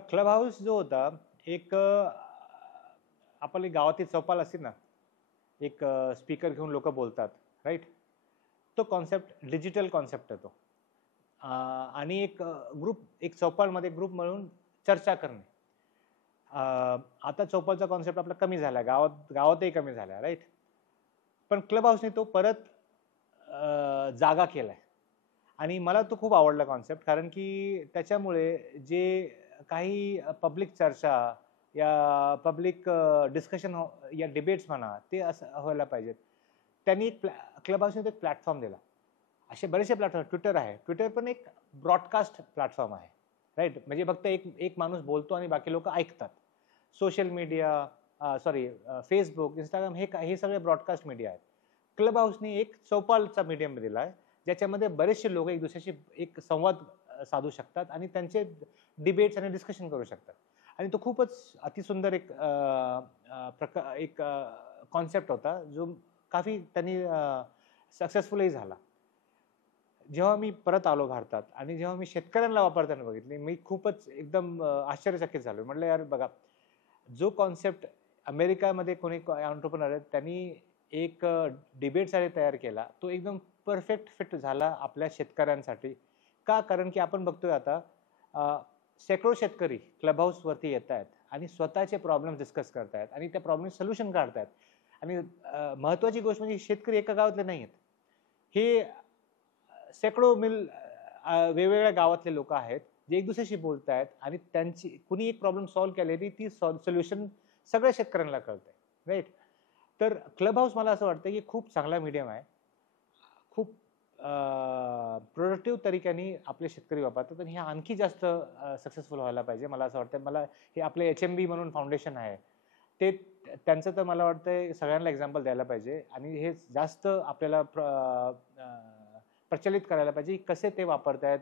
Club house जो होता एक आपली गावातील चौपाल असते ना, एक स्पीकर घेऊन लोक बोलतात, राईट. तो कॉन्सेप्ट डिजिटल कॉन्सेप्ट आहे तो. आणि एक एक चौपालमध्ये ग्रुप म्हणून चर्चा करणे. आता चौपालचा कॉन्सेप्ट आपला कमी झाला, गावातही कमी झाला, राईट. पण क्लब हाऊसने तो परत जागा केलाय आणि मला तो खूप आवडला कॉन्सेप्ट, कारण की त्याच्यामुळे जे काही पब्लिक चर्चा या पब्लिक डिस्कशन या डिबेट्स म्हणा ते असं व्हायला पाहिजेत. त्यांनी क्लब हाऊसने एक प्लॅटफॉर्म दिला. असे बरेचसे प्लॅटफॉर्म, ट्विटर आहे, ट्विटर पण एक ब्रॉडकास्ट प्लॅटफॉर्म आहे, राईट. म्हणजे फक्त एक माणूस बोलतो आणि बाकी लोक ऐकतात. सोशल मीडिया, फेसबुक, इंस्टाग्राम हे सगळे ब्रॉडकास्ट मीडिया आहेत. क्लब हाऊसने एक चौपालचा मीडियम दिला आहे, ज्याच्यामध्ये बरेचसे लोक एक दुसऱ्याशी एक संवाद साधू शकतात आणि त्यांचे डिबेट्स आणि डिस्कशन करू शकतात. आणि तो खूपच अतिसुंदर एक कॉन्सेप्ट होता, जो काफी त्यांनी सक्सेसफुलही झाला. जेव्हा मी परत आलो भारतात आणि जेव्हा मी शेतकऱ्यांना वापरताना बघितले, मी खूपच एकदम आश्चर्यचकित झालो. म्हटलं यार बघा, जो कॉन्सेप्ट अमेरिकामध्ये कोणी एंटरप्रेन्योर आहेत त्यांनी एक डिबेटसाठी तयार केला, तो एकदम परफेक्ट फिट झाला आपल्या शेतकऱ्यांसाठी. का? कारण की आपण बघतोय आता शेकडो शेतकरी क्लब हाऊसवरती येत आहेत आणि स्वतःचे प्रॉब्लेम डिस्कस करतायत आणि त्या प्रॉब्लेम सोल्युशन काढतायत. आणि महत्वाची गोष्ट म्हणजे शेतकरी एका गावातले नाही आहेत, हे शेकडो वेगवेगळ्या गावातले लोक आहेत, जे एक दुसऱ्याशी बोलत आहेत आणि त्यांची कुणी एक प्रॉब्लेम सॉल्व्ह केलेली ती सोल्युशन सगळ्या शेतकऱ्यांना कळतंय, राईट. तर क्लब हाऊस मला असं वाटतं की खूप चांगला मीडियम आहे. खूप प्रोडक्टिव्ह तरीक्याने आपले शेतकरी वापरतात आणि हे आणखी जास्त सक्सेसफुल व्हायला पाहिजे. मला असं वाटतं. मला हे आपले HMB म्हणून फाउंडेशन आहे, ते त्यांचं तर मला वाटतं सगळ्यांना एक्झाम्पल द्यायला पाहिजे आणि हे जास्त आपल्याला प्रचलित करायला पाहिजे, कसे ते वापरतायत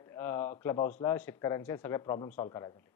क्लब हाऊसला शेतकऱ्यांचे सगळे प्रॉब्लेम सॉल्व्ह करायसाठी.